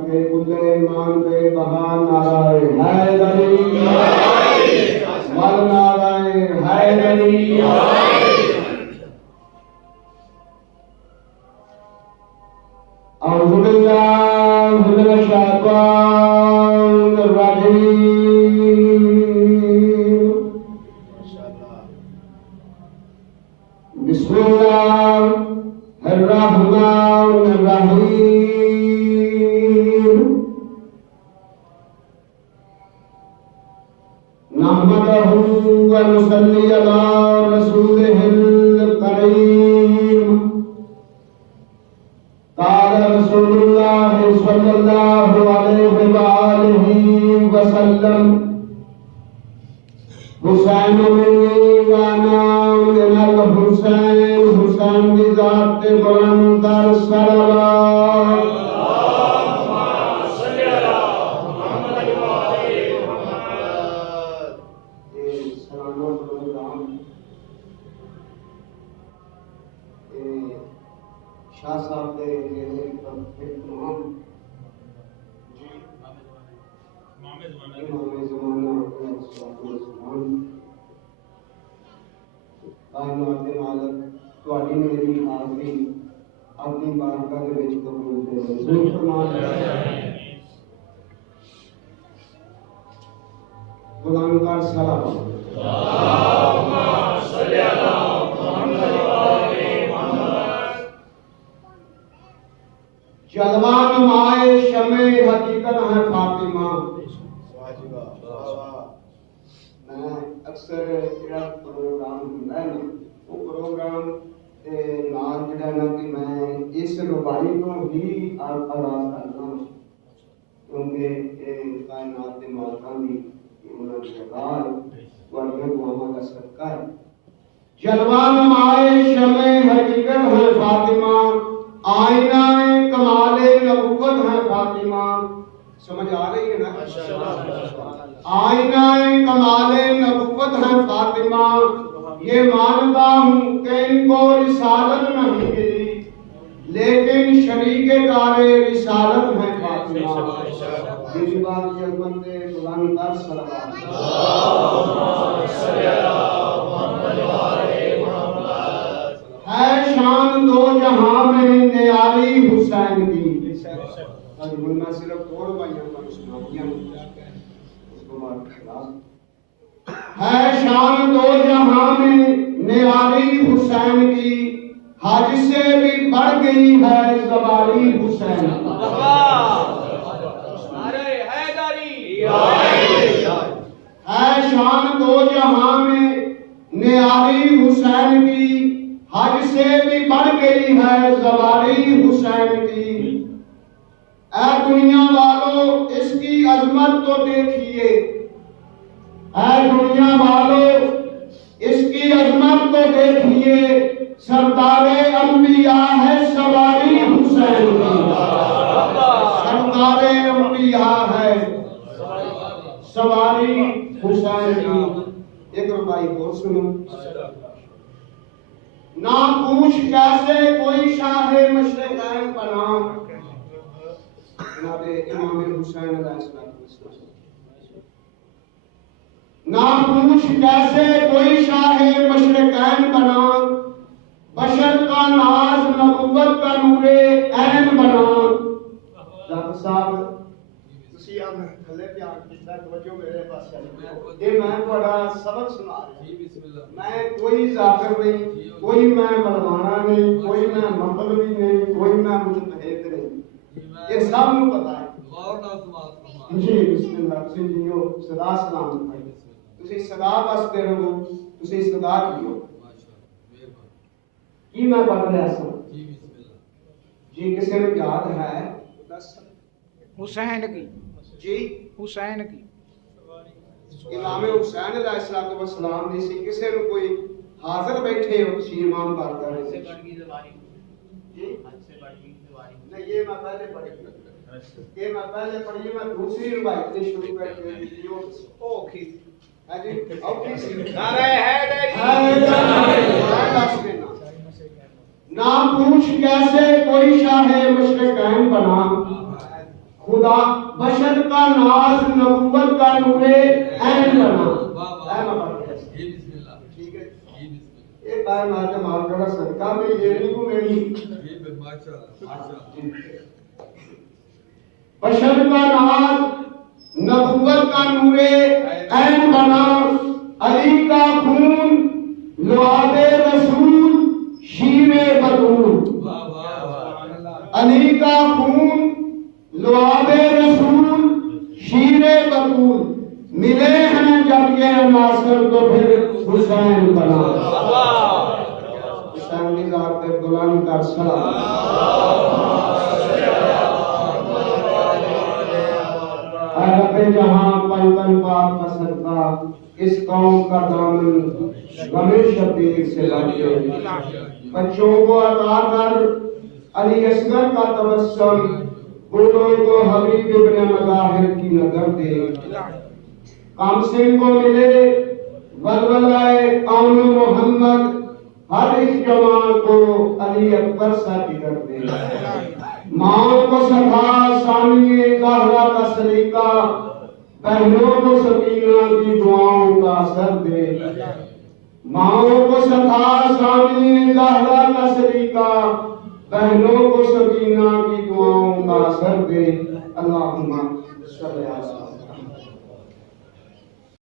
کے کلے ایمان بے بہا نعرہ حیدری ول نعرہ حیدری اعوذ باللہ من الشیطان الرجیم بسم اللہ الرحمن الرحیم نحمدہ ونصلی علی رسولہ الکریم قال رسول اللہ صلی اللہ علیہ وآلہ وسلم حسین منی وانا من الحسین حسین بذات بلند در صلوات اللہم صلی علی محمد وآلہ محمد سلام علیکم شاہ صاحب دے امام زمانہ کائنات دے مالک تہاڈی میری حاضری اپنی بارگاہ دے وچ قبول کرے ضرور فرمائے غلام کار سلام اللہم صلی علی محمد وآلہ محمد جلوان مائے شمع حقیقت ہے فاطمہ میں اکثر جڑا پروگرام ہوندا ہے نا وہ پروگرام تے نال جڑا نا کہ میں اس ربائی تو ہی آغاز کرنا کیونکہ کائنات دے مالکاں دی انہاں دی شکار تواڈیاں دعاواں دا صدقہ ہے جلوان مائے شمع حقیقت ہے فاطمہ آئینہ کمال نبوت ہے فاطمہ سمجھ آ رہی ہے نا آئینہ کمال نبوت ہے فاطمہ یہ مانتا ہوں کہ ان کو رسالت نہیں ملی لیکن شریک کار رسالت ہے فاطمہ جس بات یہ عظمت غلام کار صلوات اللہم صلی علی محمد وآلہ محمد ہے شان دو جہاں میں نیاری حسین کی آج ملنا صرف اور بھائیوں کا سنایا اس کو بات خلاص ہے شان دو جہاں میں نیاری حسین کی حج سے بھی بڑھ گئی ہے زباری حسین ہے شان دو جہاں میں نیاری حسین کی حج سے بھی بڑھ گئی ہے زباری حسین کی اے دنیا والوں اس کی عظمت تو دیکھیے اے دنیا والوں اس کی عظمت تو دیکھیے سردار انبیاء ہے سواری حسین کی سردار انبیاء ہے سواری حسین کی ایک ربائی اور سنو نہ پوچھ کیسے کوئی شاہ مشرقین بنا جناب امام حسین علیہ السلام نہ پوچھ کیسے کوئی شاہ مشرقین بنا بشر کا ناز نبوت کا نور عین بنا ڈاکٹر صاحب تسی اب کھلے پیار کیتا توجہ میرے پاس یہ میں تھوڑا سبق سنا رہا ہوں میں کوئی ذاکر نہیں کوئی میں ملوانا نہیں کوئی میں مطلبی نہیں کوئی میں مجتہد نہیں یہ سب کو پتا ہے جی بسم اللہ تسی جیو صدا سلام تسی صدا واسطے رہو تسی صدا کیو کی میں پڑھ رہا سا جی کسی نے یاد ہے حسین کی جی حسین کی امام حسین علیہ السلام نے سی کسی نے کوئی حاضر بیٹھے ہو کسی امام بات کر رہے ہیں جی نہیں یہ میں پہلے پڑھی میں دوسری روایت سے شروع کر کے اوکھی جی اوکھی سی نعرہ حیدری نہ پوچھ کیسے کوئی شاہ مشرقین بنا خدا بشر کا ناز نبوت کا نور عین بنا. ٹھیک ہے یہ قائم آج ہمارا بڑا صدقہ میں یہ نہیں کو میری بشر کا ناز نبوت کا نور عین بنا. علی کا خون لعاب رسول شیر بطول. علی کا خون لعاب رسول شیر بطول ملے ہیں جب یہ عناصر تو پھر حسین بنا. حسین کی ذات پہ بلند کر سلام. اے رب جہاں پنجن پاک کا صدقہ اس قوم کا دامن غم شبیر سے لاتے. بچوں کو عطا کر علی اصغر کا تبسم، بوڑھوں کو حبیب ابن مظاہر کی نظر دے. کامسن کو ملے ولولائے قوم محمد، ہر اس جوان کو علی اکبر سا جگر دے. ماں کو سکھا ثانی زہرا کا سلیقہ، بہنوں کو سکینہ کی دعاؤں کا اثر دے. ماں کو سکھا ثانی زہرا کا سلیقہ، بہنوں کو سکینہ کی دعاؤں کا اثر دے. اللہم صلی اللہ علیہ وسلم.